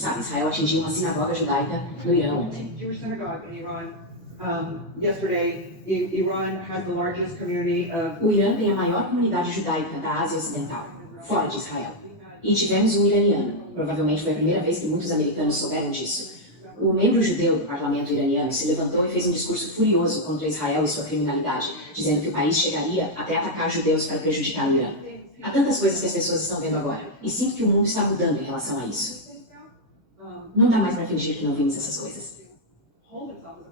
sabe, Israel atingiu uma sinagoga judaica no Irã ontem. O Irã tem a maior comunidade judaica da Ásia Ocidental, fora de Israel. E tivemos um iraniano. Provavelmente foi a primeira vez que muitos americanos souberam disso. O membro judeu do parlamento iraniano se levantou e fez um discurso furioso contra Israel e sua criminalidade, dizendo que o país chegaria até atacar judeus para prejudicar o Irã. Há tantas coisas que as pessoas estão vendo agora, e sinto que o mundo está mudando em relação a isso. Não dá mais para fingir que não vimos essas coisas.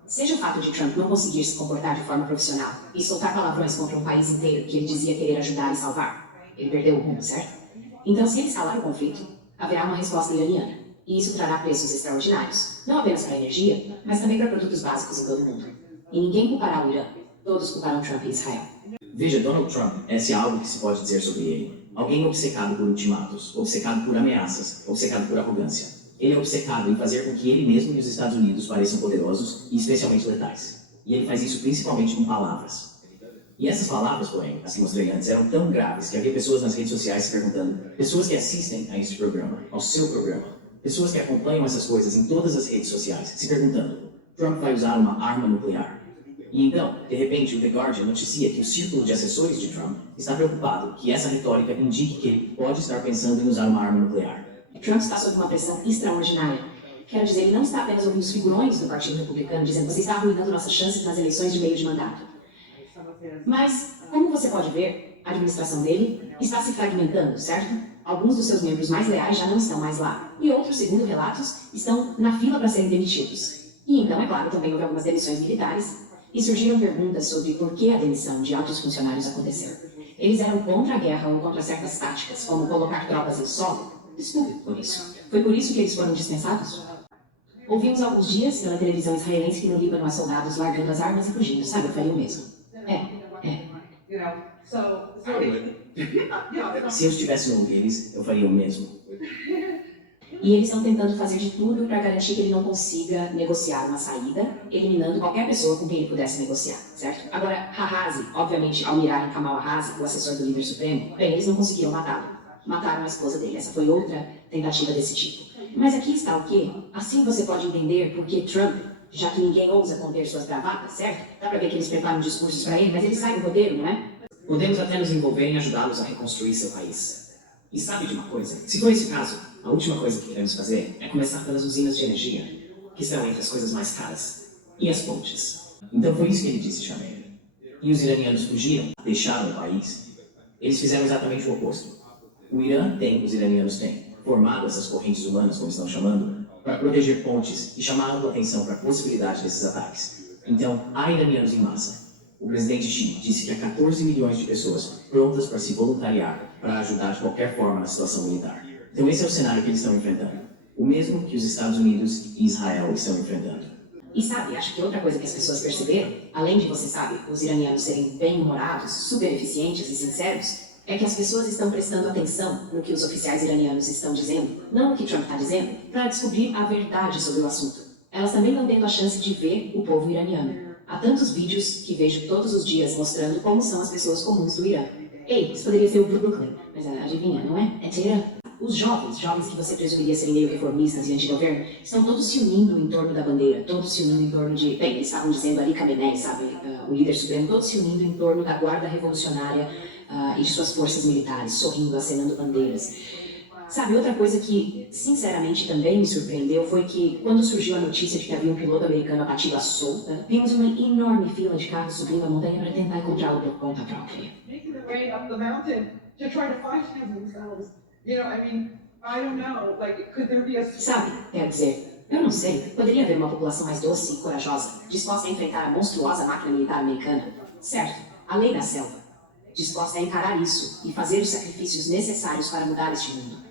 Seja o fato de Trump não conseguir se comportar de forma profissional e soltar palavrões contra um país inteiro que ele dizia querer ajudar e salvar, ele perdeu o rumo, certo? Então, se ele escalar o conflito, haverá uma resposta iraniana. E isso trará preços extraordinários, não apenas para a energia, mas também para produtos básicos em todo o mundo. E ninguém culpará o Irã, todos culparão Trump e Israel. Veja, Donald Trump, essa é algo que se pode dizer sobre ele. Alguém obcecado por ultimatos, obcecado por ameaças, obcecado por arrogância. Ele é obcecado em fazer com que ele mesmo e os Estados Unidos pareçam poderosos e especialmente letais. E ele faz isso principalmente com palavras. E essas palavras, porém, as que mostrei antes, eram tão graves que havia pessoas nas redes sociais se perguntando, pessoas que assistem a este programa, ao seu programa, pessoas que acompanham essas coisas em todas as redes sociais, se perguntando, Trump vai usar uma arma nuclear? E então, de repente, o The Guardian noticia que o círculo de assessores de Trump está preocupado que essa retórica indique que ele pode estar pensando em usar uma arma nuclear. Trump está sob uma pressão extraordinária. Quero dizer, ele não está apenas ouvindo os figurões do Partido Republicano dizendo você está arruinando nossas chances nas eleições de meio de mandato. Mas, como você pode ver, a administração dele está se fragmentando, certo? Alguns dos seus membros mais leais já não estão mais lá, e outros, segundo relatos, estão na fila para serem demitidos. E então, é claro, também houve algumas demissões militares, e surgiram perguntas sobre por que a demissão de altos funcionários aconteceu. Eles eram contra a guerra ou contra certas táticas, como colocar tropas em solo? Desculpe por isso. Foi por isso que eles foram dispensados? Ouvimos há alguns dias pela televisão israelense que no Líbano há soldados largando as armas e fugindo, sabe? Eu faria o mesmo. Se eu estivesse no lugar deles, eu faria o mesmo. E eles estão tentando fazer de tudo para garantir que ele não consiga negociar uma saída, eliminando qualquer pessoa com quem ele pudesse negociar, certo? Agora, Hahazi, obviamente, ao mirarem Kamal Hahazi, o assessor do líder supremo, bem, eles não conseguiram matá-lo. Mataram a esposa dele. Essa foi outra tentativa desse tipo. Mas aqui está o quê? Assim você pode entender por que Trump, já que ninguém ousa conter suas gravatas, certo? Dá pra ver que eles preparam discursos para ele, mas ele sai do roteiro, não é? Podemos até nos envolver em ajudá-los a reconstruir seu país. E sabe de uma coisa? Se for esse caso, a última coisa que queremos fazer é começar pelas usinas de energia, que estão entre as coisas mais caras, e as pontes. Então foi isso que ele disse, Chamei. E os iranianos fugiram, deixaram o país. Eles fizeram exatamente o oposto. O Irã tem, os iranianos têm, formado essas correntes humanas, como estão chamando, para proteger pontes e chamando a atenção para a possibilidade desses ataques. Então, há iranianos em massa. O presidente Xi disse que há 14 milhões de pessoas prontas para se voluntariar para ajudar de qualquer forma na situação militar. Então esse é o cenário que eles estão enfrentando. O mesmo que os Estados Unidos e Israel estão enfrentando. E sabe, acho que outra coisa que as pessoas perceberam, além de você sabe, os iranianos serem bem-humorados, super eficientes e sinceros, é que as pessoas estão prestando atenção no que os oficiais iranianos estão dizendo, não no que Trump está dizendo, para descobrir a verdade sobre o assunto. Elas também estão tendo a chance de ver o povo iraniano. Há tantos vídeos que vejo todos os dias mostrando como são as pessoas comuns do Irã. Ei, isso poderia ser o Brooklyn, mas adivinha, não é? É Teherã. Os jovens que você presumiria serem meio reformistas e anti-governo, estão todos se unindo em torno da bandeira, todos se unindo em torno de... Bem, eles estavam dizendo ali, Khamenei, sabe, o líder supremo, todos se unindo em torno da guarda revolucionária e de suas forças militares, sorrindo, acenando bandeiras. Sabe, outra coisa que, sinceramente, também me surpreendeu foi que, quando surgiu a notícia de que havia um piloto americano abatido à solta, vimos uma enorme fila de carros subindo a montanha para tentar encontrá-lo por conta própria. Sabe, quero dizer, eu não sei, poderia haver uma população mais doce e corajosa, disposta a enfrentar a monstruosa máquina militar americana. Certo, a lei da selva. Disposta a encarar isso e fazer os sacrifícios necessários para mudar este mundo.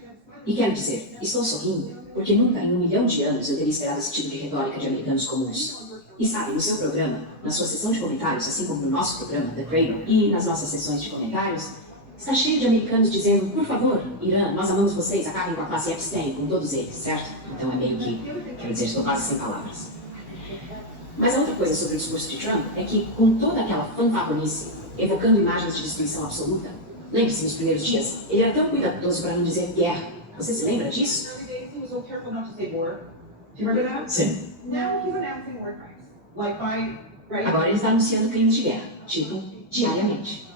E quero dizer, estou sorrindo, porque nunca em 1 milhão de anos eu teria esperado esse tipo de retórica de americanos comuns. E sabe, no seu programa, na sua sessão de comentários, assim como no nosso programa, The Cradle, e nas nossas sessões de comentários, está cheio de americanos dizendo, por favor, Irã, nós amamos vocês, acabem com a classe Epstein, com todos eles, certo? Então é meio que, quero dizer, estou quase sem palavras. Mas a outra coisa sobre o discurso de Trump é que, com toda aquela fanfarronice, evocando imagens de destruição absoluta, lembre-se, nos primeiros dias, ele era tão cuidadoso para não dizer guerra. Você se lembra disso? so careful not to say war. Do you remember that? Sim. Now he's announcing war crimes. Like by, right? Agora ele está anunciando crimes de guerra, tipo, diariamente.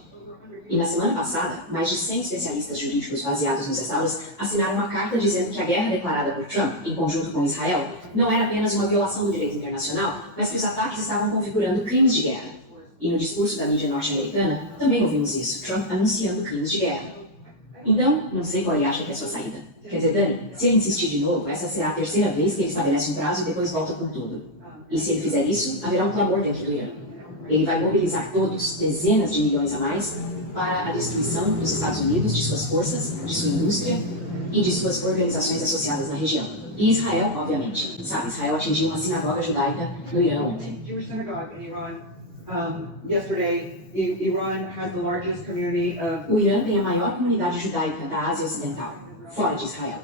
E na semana passada, mais de 100 especialistas jurídicos baseados nos estados assinaram uma carta dizendo que a guerra declarada por Trump, em conjunto com Israel, não era apenas uma violação do direito internacional, mas que os ataques estavam configurando crimes de guerra. E no discurso da mídia norte-americana, também ouvimos isso, Trump anunciando crimes de guerra. Então, não sei qual ele acha que é a sua saída. Quer dizer, Dani, se ele insistir de novo, essa será a terceira vez que ele estabelece um prazo e depois volta com tudo. E se ele fizer isso, haverá um clamor dentro do Irã. Ele vai mobilizar todos, dezenas de milhões a mais, para a destruição dos Estados Unidos, de suas forças, de sua indústria e de suas organizações associadas na região. E Israel, obviamente. Sabe, Israel atingiu uma sinagoga judaica no Irã ontem. Jewish synagogue in Iran. Yesterday, Iran has the largest community of... O Irã tem a maior comunidade judaica da Ásia Ocidental, fora de Israel.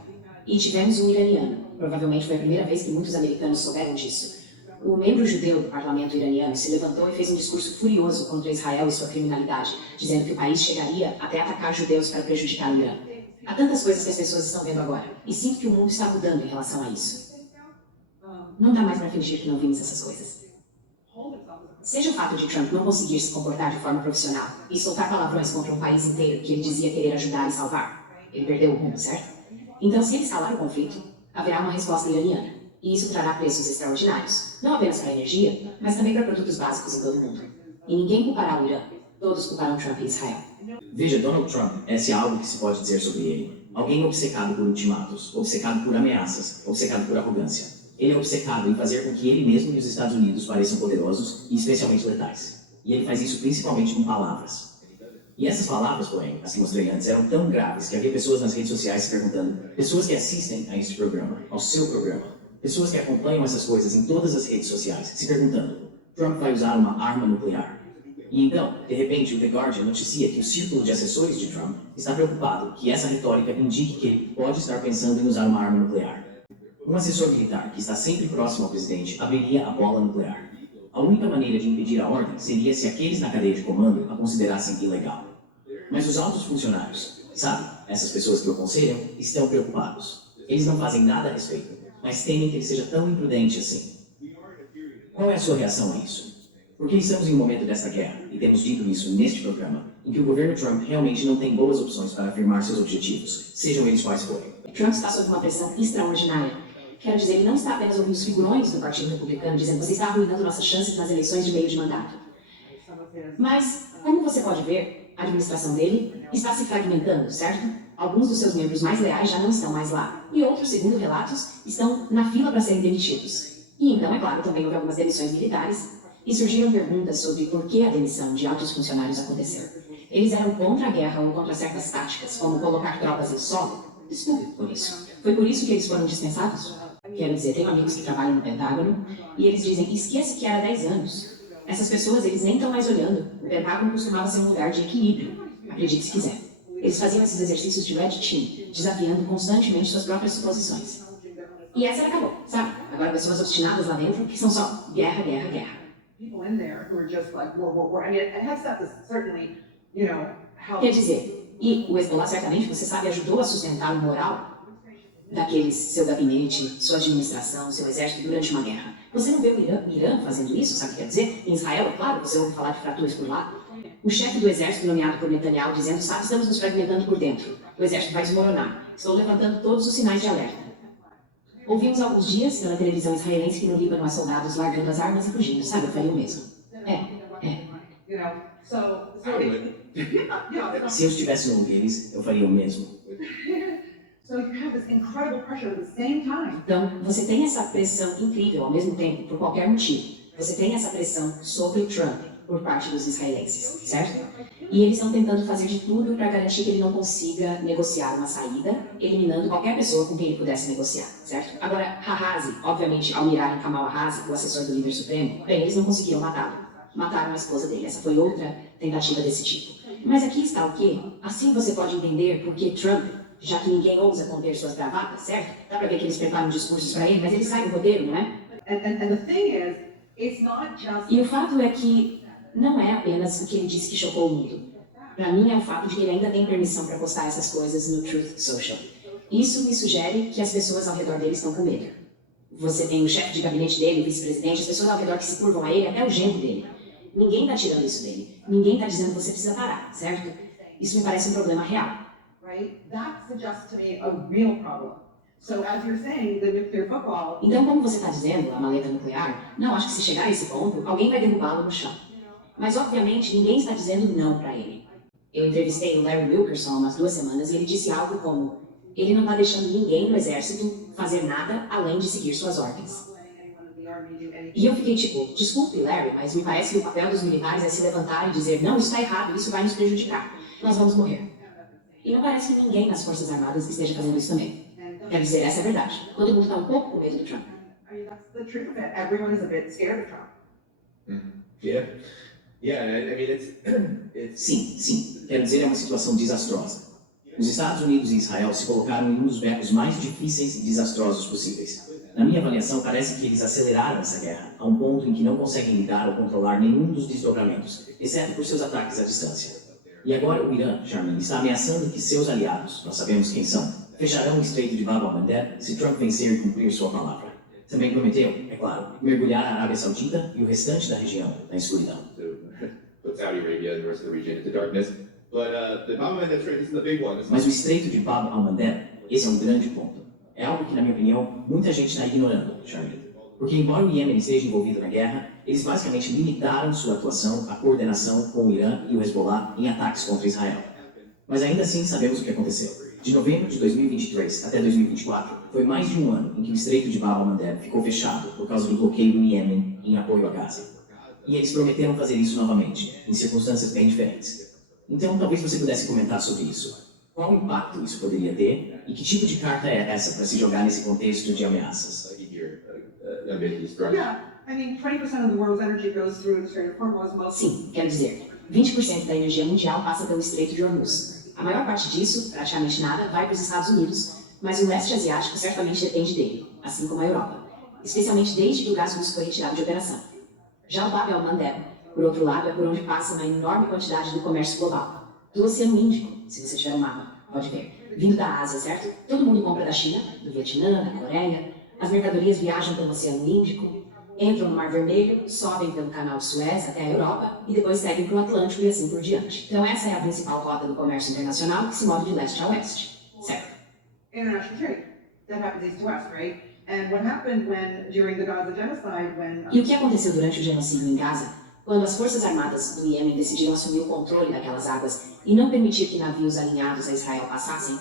E tivemos um iraniano. Provavelmente foi a primeira vez que muitos americanos souberam disso. O membro judeu do parlamento iraniano se levantou e fez um discurso furioso contra Israel e sua criminalidade, dizendo que o país chegaria até atacar judeus para prejudicar o Irã. Há tantas coisas que as pessoas estão vendo agora, e sinto que o mundo está mudando em relação a isso. Não dá mais para fingir que não vimos essas coisas. Seja o fato de Trump não conseguir se comportar de forma profissional e soltar palavrões contra um país inteiro que ele dizia querer ajudar e salvar, ele perdeu o rumo, certo? Então, se ele escalar o conflito, haverá uma resposta iraniana. E isso trará preços extraordinários, não apenas para a energia, mas também para produtos básicos em todo o mundo. E ninguém culpará o Irã, todos culparão Trump e Israel. Veja, Donald Trump é se há algo que se pode dizer sobre ele. Alguém obcecado por ultimatos, obcecado por ameaças, obcecado por arrogância. Ele é obcecado em fazer com que ele mesmo e os Estados Unidos pareçam poderosos e especialmente letais. E ele faz isso principalmente com palavras. E essas palavras, porém, as que mostrei antes, eram tão graves que havia pessoas nas redes sociais se perguntando, pessoas que assistem a este programa, ao seu programa, pessoas que acompanham essas coisas em todas as redes sociais, se perguntando, Trump vai usar uma arma nuclear? E então, de repente, o The Guardian noticia que o círculo de assessores de Trump está preocupado que essa retórica indique que ele pode estar pensando em usar uma arma nuclear. Um assessor militar que está sempre próximo ao presidente abriria a bola nuclear. A única maneira de impedir a ordem seria se aqueles na cadeia de comando a considerassem ilegal. Mas os altos funcionários, sabe, essas pessoas que o aconselham, estão preocupados. Eles não fazem nada a respeito, mas temem que ele seja tão imprudente assim. Qual é a sua reação a isso? Porque estamos em um momento desta guerra, e temos dito isso neste programa, em que o governo Trump realmente não tem boas opções para afirmar seus objetivos, sejam eles quais forem. Trump está sob uma pressão extraordinária. Quero dizer, ele não está apenas ouvindo os figurões do Partido Republicano dizendo você está arruinando nossas chances nas eleições de meio de mandato. Mas, como você pode ver, a administração dele está se fragmentando, certo? Alguns dos seus membros mais leais já não estão mais lá, e outros, segundo relatos, estão na fila para serem demitidos. E então, é claro, também houve algumas demissões militares, e surgiram perguntas sobre por que a demissão de altos funcionários aconteceu. Eles eram contra a guerra ou contra certas táticas, como colocar tropas em solo? Desculpe por isso. Foi por isso que eles foram dispensados? Quero dizer, tenho amigos que trabalham no Pentágono, e eles dizem, esquece que era 10 anos. Essas pessoas, eles nem estão mais olhando. O Pentágono costumava ser um lugar de equilíbrio, acredite se quiser. Eles faziam esses exercícios de Red Team, desafiando constantemente suas próprias suposições. E essa acabou, sabe? Agora pessoas obstinadas lá dentro que são só guerra, guerra, guerra. Quer dizer, e o Hezbollah certamente, você sabe, ajudou a sustentar o moral daqueles, seu gabinete, sua administração, seu exército durante uma guerra. Você não vê o Irã fazendo isso, sabe o que quer dizer? Em Israel, é claro, você ouve falar de fraturas por lá. O chefe do exército nomeado por Netanyahu dizendo, sabe, estamos nos fragmentando por dentro. O exército vai desmoronar. Estou levantando todos os sinais de alerta. Ouvimos há alguns dias pela televisão israelense que no Líbano há soldados largando as armas e fugindo, sabe? Eu faria o mesmo. Se eu estivesse no lugar deles, eu faria o mesmo. Então, você tem essa pressão incrível ao mesmo tempo, por qualquer motivo. Você tem essa pressão sobre Trump por parte dos israelenses, certo? E eles estão tentando fazer de tudo para garantir que ele não consiga negociar uma saída, eliminando qualquer pessoa com quem ele pudesse negociar, certo? Agora, Hahazi, obviamente, ao mirarem Kamal Hahazi, o assessor do líder supremo, bem, eles não conseguiram matá-lo. Mataram a esposa dele. Essa foi outra tentativa desse tipo. Mas aqui está o quê? Assim você pode entender por que Trump, já que ninguém ousa conter suas gravatas, certo? Dá pra ver que eles preparam discursos para ele, mas ele sai do roteiro, não é? E o fato é que não é apenas o que ele disse que chocou o mundo. Para mim é o fato de que ele ainda tem permissão para postar essas coisas no Truth Social. Isso me sugere que as pessoas ao redor dele estão com medo. Você tem o chefe de gabinete dele, o vice-presidente, as pessoas ao redor que se curvam a ele, até o genro dele. Ninguém está tirando isso dele. Ninguém está dizendo que você precisa parar, certo? Isso me parece um problema real. Right? That suggests to me a real problem. So as you're saying, the nuclear football. Então, como você está dizendo, a maleta nuclear, não, acho que se chegar a esse ponto, alguém vai derrubá-lo no chão. Mas, obviamente, ninguém está dizendo não para ele. Eu entrevistei o Larry Wilkerson há umas 2 semanas e ele disse algo como: ele não está deixando ninguém no exército fazer nada além de seguir suas ordens. E eu fiquei tipo, desculpe, Larry, mas me parece que o papel dos militares é se levantar e dizer: não, isso está errado, isso vai nos prejudicar, nós vamos morrer. E não parece que ninguém nas Forças Armadas esteja fazendo isso também. Quer dizer, essa é a verdade. Todo mundo está um pouco com medo do Trump. I mean, that's the truth of it. Everyone is a bit scared of Trump. Yeah. Yeah, I mean, it's Sim, quero dizer, é uma situação desastrosa. Os Estados Unidos e Israel se colocaram em um dos becos mais difíceis e desastrosos possíveis. Na minha avaliação, parece que eles aceleraram essa guerra, a um ponto em que não conseguem lidar ou controlar nenhum dos desdobramentos, exceto por seus ataques à distância. E agora o Irã, Charmaine, está ameaçando que seus aliados, nós sabemos quem são, fecharão o Estreito de Bab al-Mandeb se Trump vencer e cumprir sua palavra. Também prometeu, é claro, mergulhar a Arábia Saudita e o restante da região na escuridão. to put Saudi Arabia and the rest of the region into darkness. But the Bab al-Mandeb Strait is the big one. Mas o Estreito de Bab al-Mandeb, esse é um grande ponto. É algo que, na minha opinião, muita gente está ignorando, Charmaine. Porque, embora o Iêmen esteja envolvido na guerra, eles basicamente limitaram sua atuação à coordenação com o Irã e o Hezbollah em ataques contra Israel. Mas ainda assim sabemos o que aconteceu. De novembro de 2023 até 2024, foi mais de um ano em que o Estreito de Bab al-Mandeb ficou fechado por causa do bloqueio do Iêmen em apoio a Gaza. E eles prometeram fazer isso novamente, em circunstâncias bem diferentes. Então, talvez você pudesse comentar sobre isso. Qual impacto isso poderia ter e que tipo de carta é essa para se jogar nesse contexto de ameaças? Amid destruction. Yeah, I mean, 20% of the world's energy goes through the Strait of Hormuz, mostly. Sim, quero dizer, 20% da energia mundial passa pelo Estreito de Hormuz. A maior parte disso, praticamente nada, vai para os Estados Unidos, mas o leste asiático certamente depende dele, assim como a Europa, especialmente desde que o gás russo foi retirado de operação. Já o Bab al-Mandeb, por outro lado, é por onde passa uma enorme quantidade do comércio global. Do Oceano Índico, se você tiver um mapa, pode ver, vindo da Ásia, certo? Todo mundo compra da China, do Vietnã, da Coreia. As mercadorias viajam pelo Oceano Índico, entram no Mar Vermelho, sobem pelo Canal de Suez até a Europa e depois seguem para o Atlântico e assim por diante. Então essa é a principal rota do comércio internacional que se move de leste a oeste, certo? International trade. That happens east to west, right? And what happened during the Gaza genocide, E o que aconteceu durante o genocídio em Gaza, quando as forças armadas do Iêmen decidiram assumir o controle daquelas águas e não permitir que navios alinhados a Israel passassem,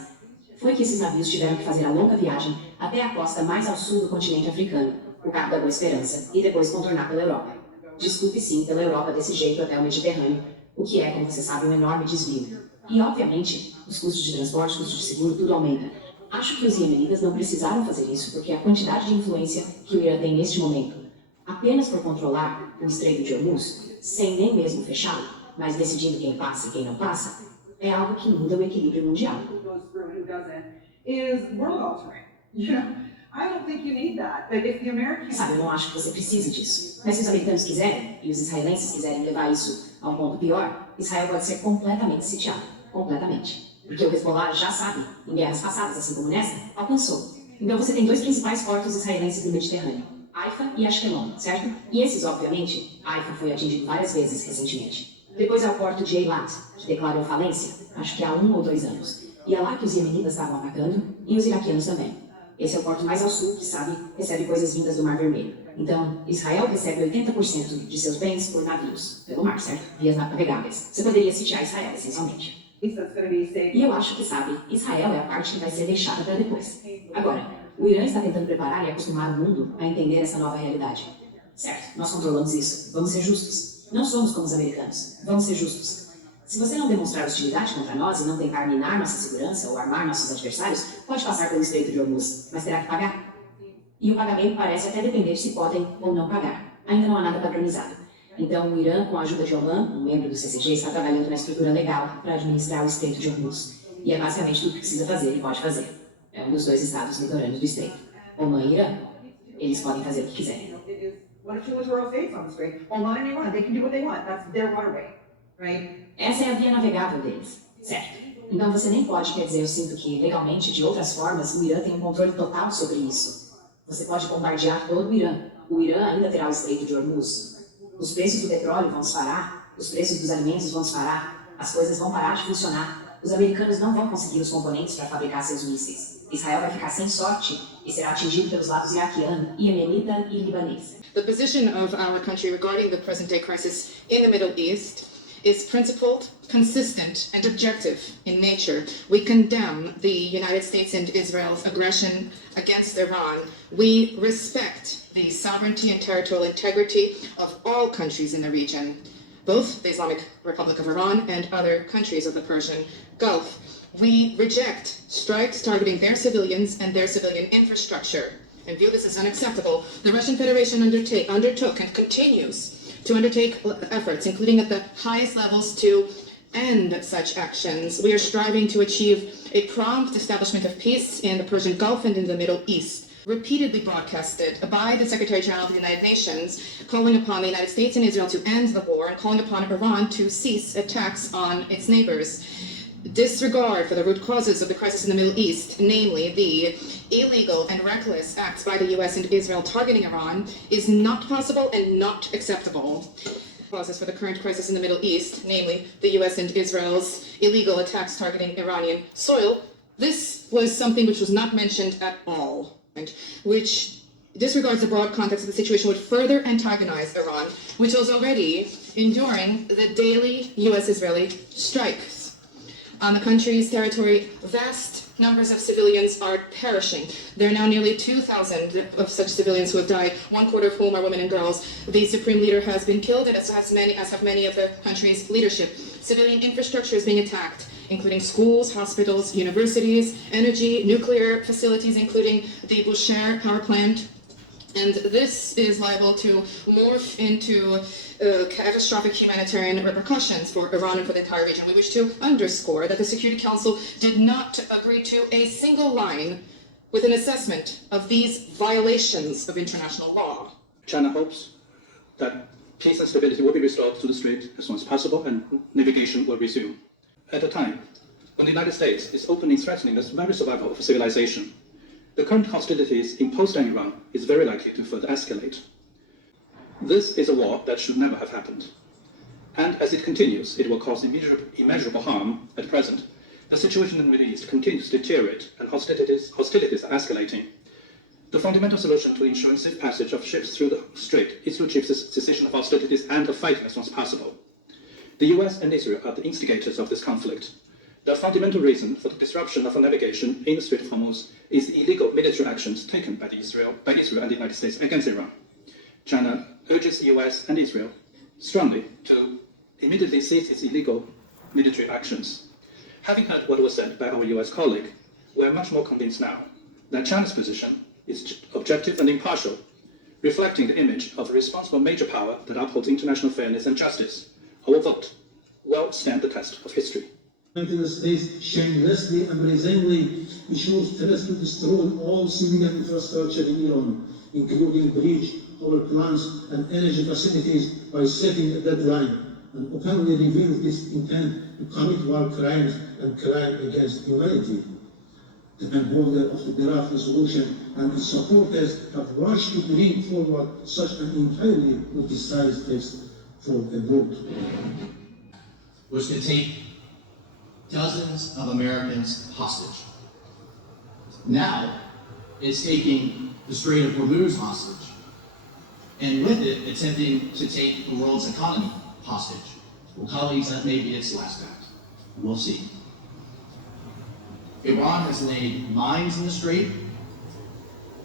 foi que esses navios tiveram que fazer a longa viagem até a costa mais ao sul do continente africano, o Cabo da Boa Esperança, e depois contornar pela Europa. Desculpe sim, pela Europa desse jeito até o Mediterrâneo, o que é, como você sabe, um enorme desvio. E, obviamente, os custos de transporte, custos de seguro, tudo aumenta. Acho que os iemenitas não precisaram fazer isso porque a quantidade de influência que o Irã tem neste momento, apenas por controlar o Estreito de Hormuz, sem nem mesmo fechá-lo, mas decidindo quem passa e quem não passa, é algo que muda o equilíbrio mundial. who goes through and who doesn't, is world altering. You know, I don't think you need that. But if the Americans Sabe, eu não acho que você precise disso. Mas se os americanos quiserem, e os israelenses quiserem levar isso a um ponto pior, Israel pode ser completamente sitiado. Completamente. Porque o Hezbollah já sabe, em guerras passadas, assim como nessa, alcançou. Então você tem 2 principais portos israelenses no Mediterrâneo, Haifa e Ashkelon, certo? E esses, obviamente, Haifa foi atingido várias vezes recentemente. Depois é o porto de Eilat, que declarou falência, acho que há 1 ou 2 anos. E é lá que os iemenitas estavam atacando, e os iraquianos também. Esse é o porto mais ao sul, que sabe, recebe coisas vindas do Mar Vermelho. Então, Israel recebe 80% de seus bens por navios, pelo mar, certo? Vias navegáveis. Você poderia sitiar Israel, essencialmente. that's going to be safe. E eu acho que, sabe, Israel é a parte que vai ser deixada para depois. Agora, o Irã está tentando preparar e acostumar o mundo a entender essa nova realidade. Certo, nós controlamos isso. Vamos ser justos. Não somos como os americanos. Vamos ser justos. Se você não demonstrar hostilidade contra nós e não tentar minar nossa segurança ou armar nossos adversários, pode passar pelo Estreito de Hormuz, mas terá que pagar. E o pagamento parece até depender se podem ou não pagar. Ainda não há nada padronizado. Então, o Irã, com a ajuda de Oman, um membro do CCG, está trabalhando na estrutura legal para administrar o Estreito de Hormuz. E é basicamente tudo que precisa fazer e pode fazer. É um dos 2 estados litorâneos do Estreito. Oman e Irã. Eles podem fazer o que quiserem. It is one of 2 littoral states on the strait. Oman and Iran, they can do what they want. That's their waterway, right? Essa é a via navegável deles, certo? Então você nem pode, quer dizer, eu sinto que legalmente, de outras formas, o Irã tem um controle total sobre isso. Você pode bombardear todo o Irã. O Irã ainda terá o Estreito de Hormuz. Os preços do petróleo vão disparar, os preços dos alimentos vão disparar, as coisas vão parar de funcionar. Os americanos não vão conseguir os componentes para fabricar seus mísseis. Israel vai ficar sem sorte e será atingido pelos lados iraquiano, iemenita e libanês. The position of our country regarding the present-day crisis in the Middle East is principled, consistent, and objective in nature. We condemn the United States and Israel's aggression against Iran. We respect the sovereignty and territorial integrity of all countries in the region, both the Islamic Republic of Iran and other countries of the Persian Gulf. We reject strikes targeting their civilians and their civilian infrastructure and view this as unacceptable. The Russian Federation undertook and continues to undertake efforts, including at the highest levels, to end such actions. We are striving to achieve a prompt establishment of peace in the Persian Gulf and in the Middle East. Repeatedly broadcasted by the Secretary General of the United Nations, calling upon the United States and Israel to end the war and calling upon Iran to cease attacks on its neighbors. Disregard for the root causes of the crisis in the Middle East, namely the illegal and reckless acts by the US and Israel targeting Iran, is not possible and not acceptable. Causes for the current crisis in the Middle East, namely the US and Israel's illegal attacks targeting Iranian soil, this was something which was not mentioned at all, right? Which disregards the broad context of the situation, would further antagonize Iran, which was already enduring the daily US-Israeli strikes. On the country's territory, vast numbers of civilians are perishing. There are now nearly 2,000 of such civilians who have died, 1/4 of whom are women and girls. The supreme leader has been killed, as have many of the country's leadership. Civilian infrastructure is being attacked, including schools, hospitals, universities, energy, nuclear facilities, including the Bushehr power plant. And this is liable to morph into catastrophic humanitarian repercussions for Iran and for the entire region. We wish to underscore that the Security Council did not agree to a single line with an assessment of these violations of international law. China hopes that peace and stability will be restored to the Strait as soon as possible and navigation will resume. At a time when the United States is openly threatening the very survival of civilization, the current hostilities imposed on Iran is very likely to further escalate. This is a war that should never have happened. And as it continues, it will cause immeasurable harm. At present, the situation in the Middle East continues to deteriorate and hostilities are escalating. The fundamental solution to ensuring safe passage of ships through the strait is to achieve the cessation of hostilities and of fighting as soon as possible. The US and Israel are the instigators of this conflict. The fundamental reason for the disruption of navigation in the Strait of Hormuz is the illegal military actions taken by Israel and the United States against Iran. China urges the US and Israel strongly to immediately cease its illegal military actions. Having heard what was said by our US colleague, we are much more convinced now that China's position is objective and impartial, reflecting the image of a responsible major power that upholds international fairness and justice. Our vote will stand the test of history. The United States shamelessly and brazenly issues threats to destroy all civilian infrastructure in Iran, including bridge, power plants, and energy facilities by setting a deadline, and openly reveals this intent to commit war crimes and crime against humanity. The penholder of the draft resolution and its supporters have rushed to bring forward such an entirely politicized text for a vote. Was to take dozens of Americans hostage. Now, it's taking the Strait of Hormuz hostage, and with it, attempting to take the world's economy hostage. Well, colleagues, that may be its last act. We'll see. Iran has laid mines in the Strait.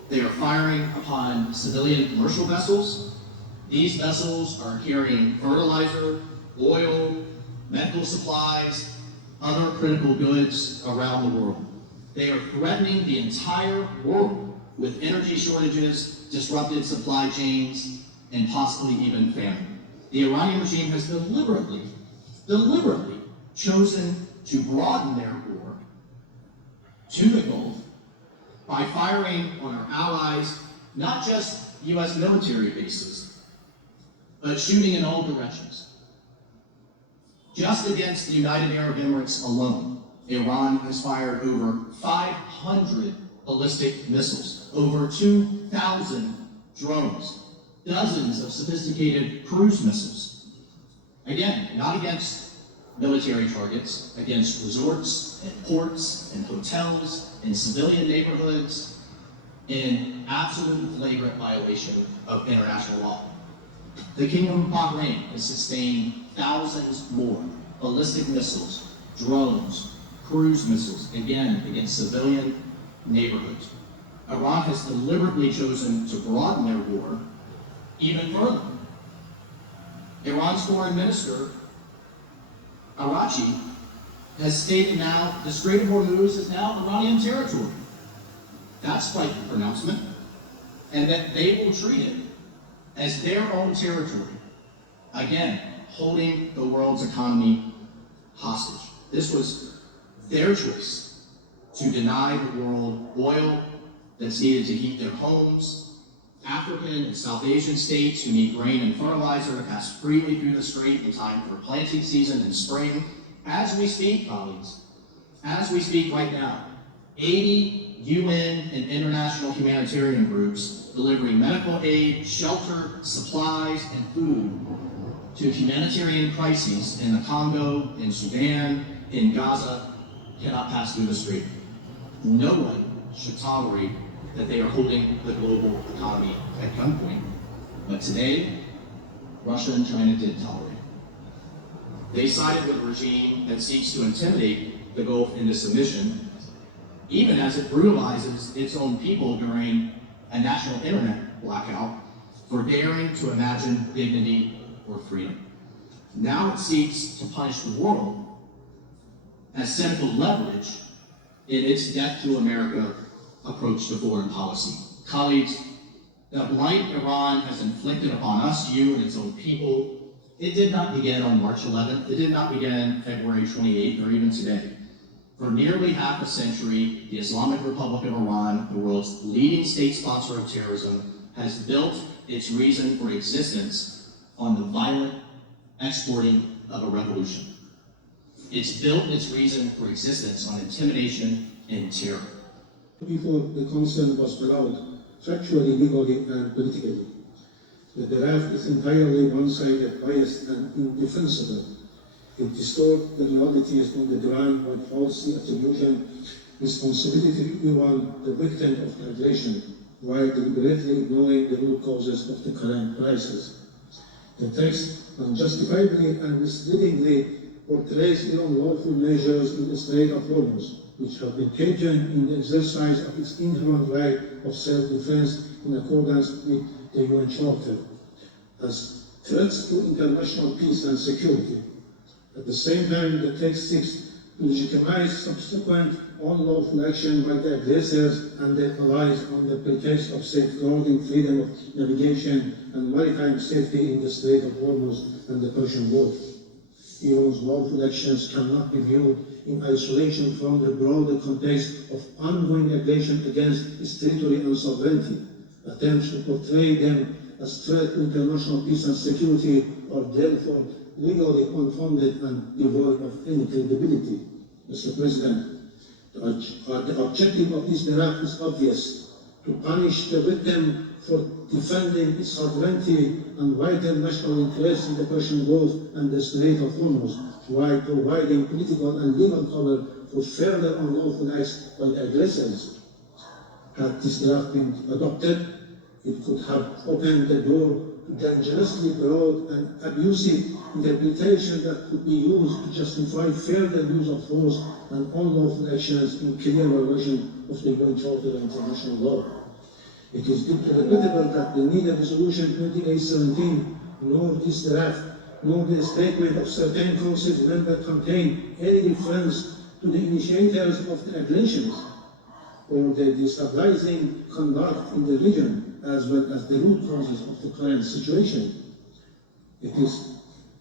They are firing upon civilian commercial vessels. These vessels are carrying fertilizer, oil, medical supplies, other critical goods around the world. They are threatening the entire world with energy shortages, disrupted supply chains, and possibly even famine. The Iranian regime has deliberately chosen to broaden their war to the Gulf by firing on our allies, not just US military bases, but shooting in all directions. Just against the United Arab Emirates alone, Iran has fired over 500 ballistic missiles, over 2,000 drones, dozens of sophisticated cruise missiles. Again, not against military targets, against resorts and ports and hotels and civilian neighborhoods in absolute flagrant violation of international law. The Kingdom of Bahrain has sustained thousands more ballistic missiles, drones, cruise missiles, again, against civilian neighborhoods. Iran has deliberately chosen to broaden their war even further. Iran's foreign minister, Arachi, has stated now the Strait of Hormuz is now Iranian territory. That's quite the pronouncement, and that they will treat it as their own territory. Again, holding the world's economy hostage. This was their choice to deny the world oil that's needed to heat their homes. African and South Asian states who need grain and fertilizer to pass freely through the strait in time for planting season in spring. As we speak, colleagues, as we speak right now, 80 UN and international humanitarian groups delivering medical aid, shelter, supplies, and food to humanitarian crises in the Congo, in Sudan, in Gaza, cannot pass through the strait. No one should tolerate that they are holding the global economy at gunpoint. But today, Russia and China did tolerate. They sided with a regime that seeks to intimidate the Gulf into submission, even as it brutalizes its own people during a national internet blackout for daring to imagine dignity or freedom. Now it seeks to punish the world as cynical leverage in its death to America approach to foreign policy. Colleagues, the blight Iran has inflicted upon us, you, and its own people, it did not begin on March 11th. It did not begin February 28th or even today. For nearly half a century, the Islamic Republic of Iran, the world's leading state sponsor of terrorism, has built its reason for existence on the violent exporting of a revolution. It's built its reason for existence on intimidation and terror. Before the consent was allowed, factually, legally, and politically. The draft is entirely one-sided, biased, and indefensible. It distorts the realities on the ground by falsely attributing responsibility to Iran, the victim of translation, while deliberately ignoring the root causes of the current crisis. The text unjustifiably and misleadingly portrays Iran's lawful measures in the Strait of Hormuz, which have been taken in the exercise of its inherent right of self-defense in accordance with the UN Charter, as threats to international peace and security. At the same time, the text seeks to legitimize subsequent unlawful action by the aggressors and their allies on the pretext of safeguarding freedom of navigation and maritime safety in the Strait of Hormuz and the Persian Gulf. Iran's lawful actions cannot be viewed in isolation from the broader context of ongoing aggression against its territory and sovereignty. Attempts to portray them as threat to international peace and security are therefore legally unfounded and devoid of any credibility. Mr. President, the objective of this draft is obvious: to punish the victim for defending its sovereignty and vital national interests in the Persian Gulf and the Strait of Hormuz, while providing political and legal cover for further unlawful acts by the aggressors. Had this draft been adopted, it could have opened the door to dangerously broad and abusive interpretation that could be used to justify further use of force and unlawful actions in clear violation of the UN Charter and international law. It is regrettable that neither Resolution 2817 nor this draft nor the statement of certain Council members contain any reference to the initiators of the aggressions or the destabilizing conduct in the region, as well as the root causes of the current situation.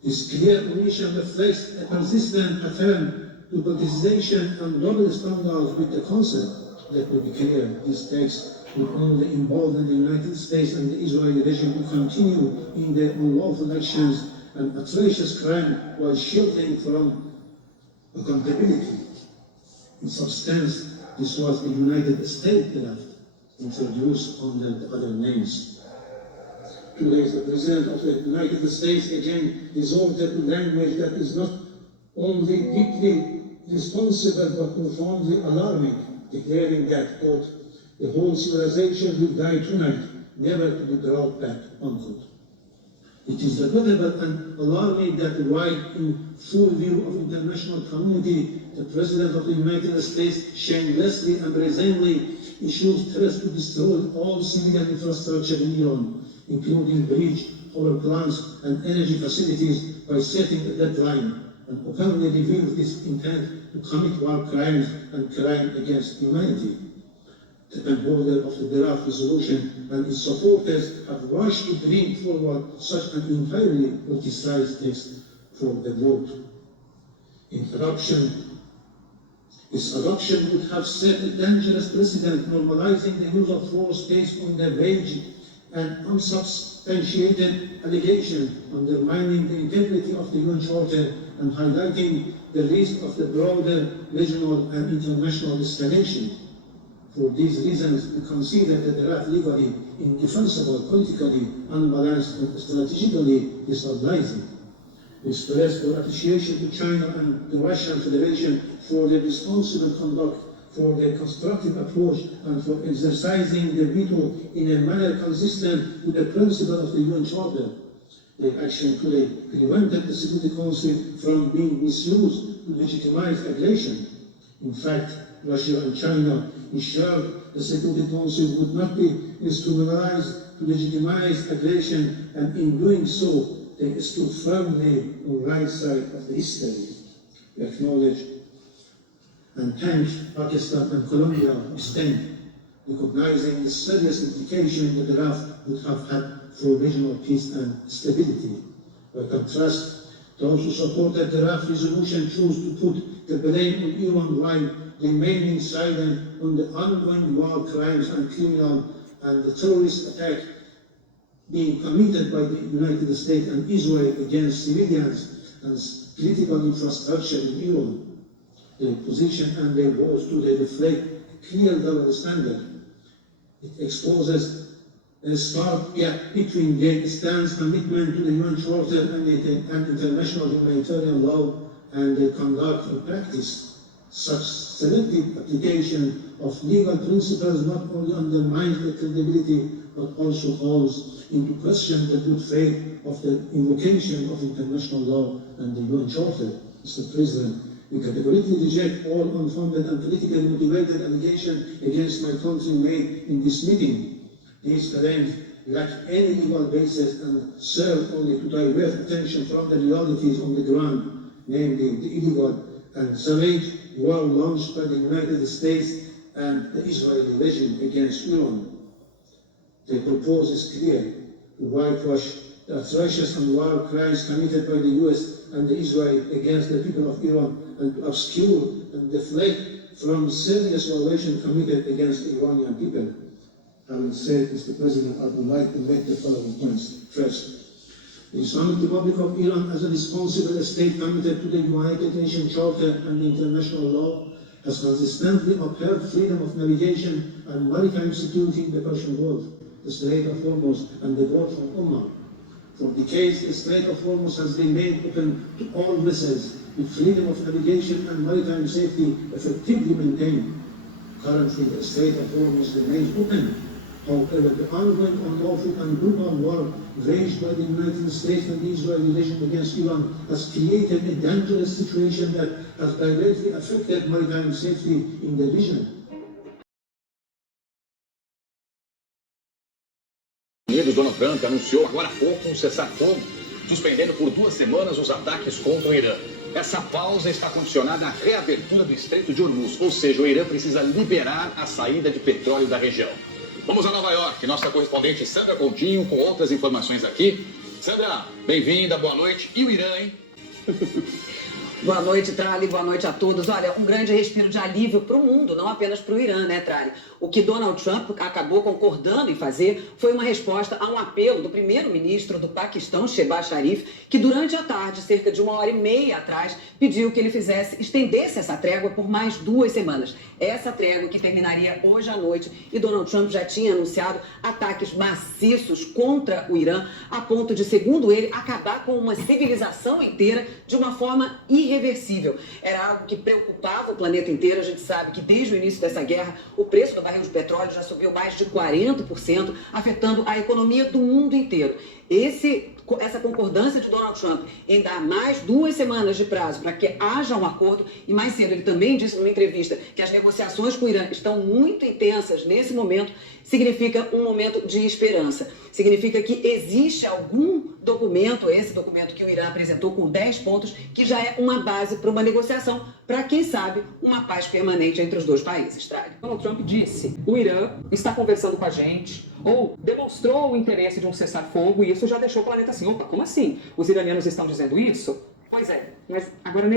This clear omission reflects a persistent pattern to politicization and double standards with the Council. Let me be clear, this text will only embolden the United States and the Israeli regime to continue in their unlawful actions and atrocious crime while shielding from accountability. In substance, this was a United States draft introduced under the other names. Today, the President of the United States again resorted to language that is not only deeply responsible but profoundly alarming, declaring that, quote, the whole civilization will die tonight, never to be brought back, unquote. It is regrettable and alarming that while in full view of international community, the President of the United States shamelessly and brazenly issues threats to destroy all civilian infrastructure in Iran, including bridge, power plants, and energy facilities by setting a deadline, and openly reveals its intent to commit war crimes and crime against humanity. The penholder of the draft resolution and its supporters have rushed to bring forward such an entirely politicized text for the vote. Its adoption would have set a dangerous precedent, normalizing the use of force based on the vague and unsubstantiated allegation, undermining the integrity of the UN Charter and highlighting the risk of the broader regional and international escalation. For these reasons, we consider the draft legally indefensible, politically unbalanced, and strategically destabilizing. We express our appreciation to China and the Russian Federation for their responsible conduct, for their constructive approach, and for exercising their veto in a manner consistent with the principle of the UN Charter. Their action today prevented the Security Council from being misused to legitimize aggression. In fact, Russia and China ensured the Security Council would not be instrumentalized to legitimize aggression, and in doing so, they stood firmly on the right side of the history. We acknowledge and thank Pakistan and Colombia who stand, recognizing the serious implication the draft would have had for regional peace and stability. By contrast, those who supported the draft resolution chose to put the blame on Iran while remaining silent on the ongoing war crimes and criminal and the terrorist attack being committed by the United States and Israel against civilians and critical infrastructure in Iran. Their position and their votes today reflect a clear double standard. It exposes a stark gap between their stance commitment to the UN Charter and international humanitarian law and their conduct and practice. Such selective application of legal principles not only undermines the credibility but also calls into question the good faith of the invocation of international law and the UN Charter. Mr. President, we categorically reject all unfounded and politically motivated allegations against my country made in this meeting. These claims lack any legal basis and serve only to divert attention from the realities on the ground, namely the illegal and savage war launched by the United States and the Israeli regime against Iran. The proposal is clear: to whitewash the atrocious and war crimes committed by the US and the Israel against the people of Iran, and to obscure and deflect from serious violations committed against the Iranian people. Having said, Mr. President, I would like to make the following points. First, the Islamic Republic of Iran, as a responsible state committed to the United Nations Charter and international law, has consistently upheld freedom of navigation and maritime security in the Persian Gulf, the Strait of Hormuz, and the Gulf of Oman. For decades, the Strait of Hormuz has remained open to all vessels, with freedom of navigation and maritime safety effectively maintained. Currently, the Strait of Hormuz remains open. However, the ongoing unlawful and brutal war waged by the United States and the Israeli regime against Iran has created a dangerous situation that has directly affected maritime safety in the region. Donald Trump anunciou agora há pouco um cessar-fogo, suspendendo por 2 semanas os ataques contra o Irã. Essa pausa está condicionada à reabertura do Estreito de Hormuz, ou seja, o Irã precisa liberar a saída de petróleo da região. Vamos a Nova York, nossa correspondente Sandra Coutinho com outras informações aqui. Sandra, bem-vinda, boa noite. E o Irã, hein? Boa noite, Trali. Boa noite a todos. Olha, um grande respiro de alívio para o mundo, não apenas para o Irã, né, Trali? O que Donald Trump acabou concordando em fazer foi uma resposta a um apelo do primeiro-ministro do Paquistão, Shehbaz Sharif, que durante a tarde, cerca de 1h30 atrás, pediu que ele estendesse essa trégua por mais 2 semanas. Essa trégua que terminaria hoje à noite. E Donald Trump já tinha anunciado ataques maciços contra o Irã, a ponto de, segundo ele, acabar com uma civilização inteira de uma forma irreversível. Era algo que preocupava o planeta inteiro. A gente sabe que desde o início dessa guerra, o preço do barril de petróleo já subiu mais de 40%, afetando a economia do mundo inteiro. Essa concordância de Donald Trump em dar mais 2 semanas de prazo para que haja um acordo, e mais cedo ele também disse numa entrevista que as negociações com o Irã estão muito intensas nesse momento, significa um momento de esperança. Significa que existe algum documento, esse documento que o Irã apresentou com 10 pontos, que já é uma base para uma negociação, para quem sabe, uma paz permanente entre os dois países. Donald Trump disse: o Irã está conversando com a gente, ou demonstrou o interesse de um cessar-fogo, e isso já deixou o planeta assim: opa, como assim? Os iranianos estão dizendo isso? Pois é, mas agora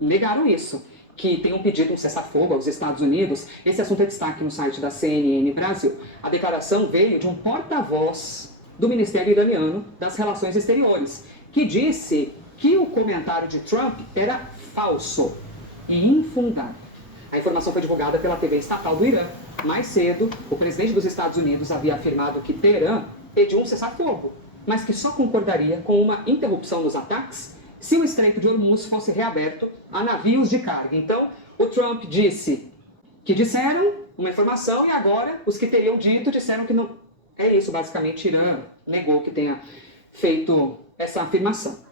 negaram isso, que tenham pedido um cessar-fogo aos Estados Unidos. Esse assunto é destaque no site da CNN Brasil. A declaração veio de um porta-voz do Ministério Iraniano das Relações Exteriores, que disse que o comentário de Trump era falso e infundado. A informação foi divulgada pela TV estatal do Irã. Mais cedo, o presidente dos Estados Unidos havia afirmado que Teherã pediu um cessar-fogo, mas que só concordaria com uma interrupção nos ataques se o Estreito de Hormuz fosse reaberto a navios de carga. Então, o Trump disse que disseram uma informação e agora os que teriam dito disseram que não. É isso, basicamente, Irã negou que tenha feito essa afirmação.